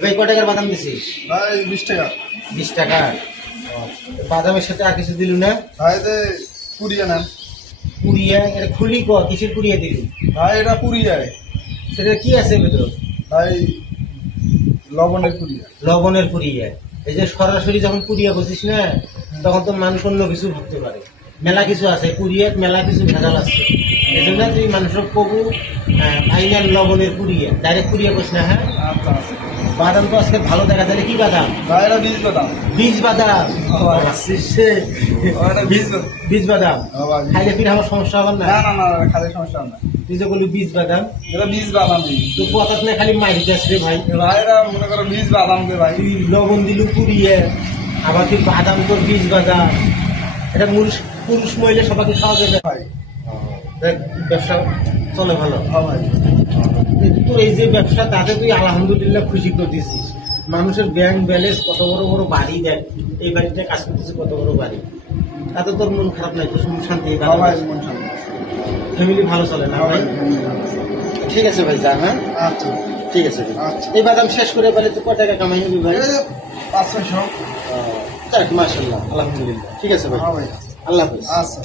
ভাই কয় টাকার বাদাম দিছিস? ভাই 20 টাকা। 20 টাকা। বাদামের সাথে আর কিছু দিলু না? ভাই যে পুরিয়া নেন। পুরিয়া এটা খুলি ক কিসের পুরিয়া দিলু? ভাই এটা পুরিয়ায়। সেটা কি আছে ভেতর? ভাই লবণের পুরিয়া। লবণের পুরিয়া। এই যে সরাসরি যখন পুরিয়া বসিস না তখন তো মানুষ অন্য কিছু ভাবতে পারে। মেলা কিছু আছে পুরিয়াত, মেলা কিছু ভেজাল আছে। এই জন্য তুই মানুষের কবু ফাইনাল লবণের পুরিয়া, ডাইরেক্ট পুরিয়া বসিস না। হ্যাঁ, আচ্ছা আচ্ছা। বাদাম তো আজকে ভালো দেখা যায়। কি বাদাম? ভাই এটা 20 বাদাম। বীজ বাদাম। এটা 20 বাদাম। বীজ বাদাম ভাই। খাইলে ফির আমার সমস্যা হবে না? না না না খালি সমস্যা না। তুই যে বললি বীজ বাদাম, এটা 20 বাদাম। তো কথা না খালি মারি যাস রে ভাই। ভাই এটা মনে করো 20 বাদাম দে ভাই। তুই লবণ দিলু পুড়িয়ে, আবার তুই বাদাম তোর বীজ বাদাম। এটা পুরুষ মহিলা সবাইকে খাওয়া যাবে ভাই। দেখ, ব্যবসা চলে ভালো। হ্যাঁ ভাই। তোর এই যে ব্যবসা তাতে তুই আলহামদুলিল্লাহ খুশি করতেছিস। মানুষের ব্যাংক ব্যালেন্স কত বড় বড় বাড়ি দেখ, এই বাড়িটা কাজ করতেছে কত বড় বাড়ি, তাতে তোর মন খারাপ নাই, তোর মন শান্তি। হ্যাঁ ভাই মন শান্তি। ফ্যামিলি ভালো চলে না ভাই? ঠিক আছে ভাই, যা। হ্যাঁ আচ্ছা ঠিক আছে ভাই। আচ্ছা। এই বাদাম শেষ করে পেলে তো কত টাকা কামাই হবে ভাই? 500। যাক মাশাআল্লাহ, আলহামদুলিল্লাহ। ঠিক আছে ভাই, হ্যাঁ ভাই। আল্লাহ হাফেজ। আচ্ছা।